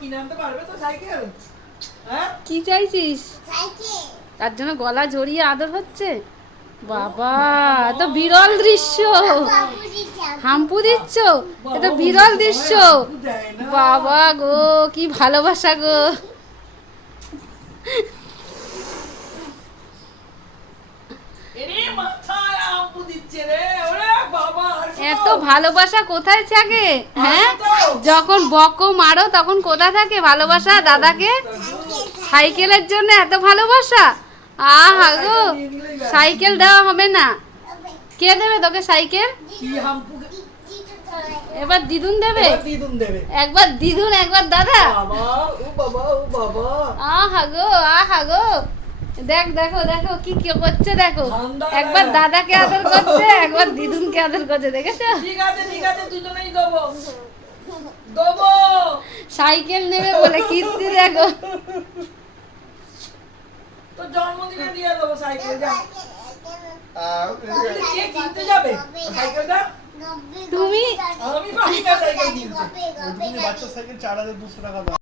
কিনে আনতে পারবে তো সাইকেল? হ্যাঁ কি চাইছিস? তার জন্য গলা জড়িয়ে আদর হচ্ছে। বাবা তো বিরল দৃশ্য। হাম্পু দিচ্ছ? এটা বিরল দৃশ্য। বাবা গো কি ভালোবাসা গো। এত ভালোবাসা কোথায় থাকে? হ্যাঁ, যখন বকো মারো তখন কোথায় থাকে ভালোবাসা দাদাকে? সাইকেলের জন্য এত ভালোবাসা? আহা গো, সাইকেল দেওয়া হবে না। কে দেবে তোকে সাইকেল? এবার দিদুন দেবে। একবার দিদুন একবার দাদা। আহা গো আহা গো, দেখ দেখো দেখো কি কি করছে দেখো। একবার দাদাকে আদর করছে, একবার দিদুনকে আদর করছে, দেখেছো? ঠিক আছে দুজনেই দেবো দেবো। সাইকেল নেবে বলে কীর্তি দেখো। তো জন্মদিনে দিয়ে দেবো সাইকেল। যা কে কিনতে যাবে সাইকেলটা? তুমি। আমি পারি না সাইকেল কিনতে। বাচ্চা সাইকেল 4200 টাকা।